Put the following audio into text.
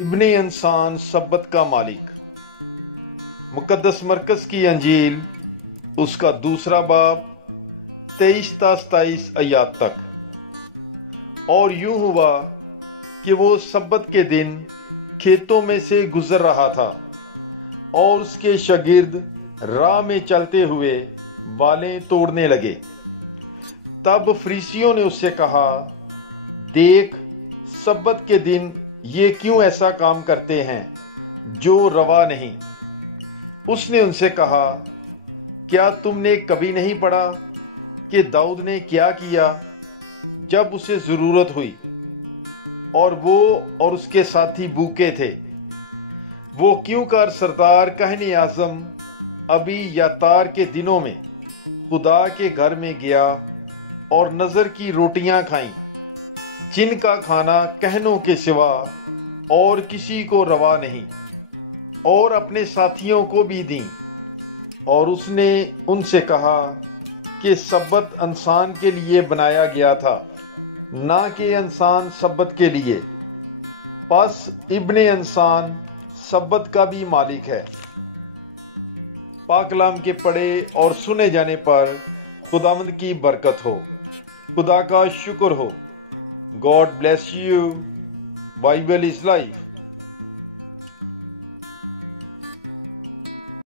इब्ने इंसान सब्बत का मालिक। मुकद्दस मरकज़ की अंजील उसका दूसरा बाब 23 ता 27 आयात तक। और यूं हुआ कि वो सब्बत के दिन खेतों में से गुजर रहा था और उसके शागिर्द राह में चलते हुए बालें तोड़ने लगे। तब फरीसियों ने उससे कहा, देख, सब्बत के दिन ये क्यों ऐसा काम करते हैं जो रवा नहीं। उसने उनसे कहा, क्या तुमने कभी नहीं पढ़ा कि दाऊद ने क्या किया जब उसे जरूरत हुई और वो और उसके साथी भूखे थे? वो क्यों कर सरदार कहने आजम अबी यातार के दिनों में खुदा के घर में गया और नजर की रोटियां खाईं, जिनका खाना कहनों के सिवा और किसी को रवा नहीं, और अपने साथियों को भी दी। और उसने उनसे कहा कि सब्बत इंसान के लिए बनाया गया था, ना कि इंसान सब्बत के लिए। बस इब्ने इंसान सब्बत का भी मालिक है। पाक कलाम के पढ़े और सुने जाने पर खुदावंद की बरकत हो, खुदा का शुक्र हो। God bless you. Bible is life.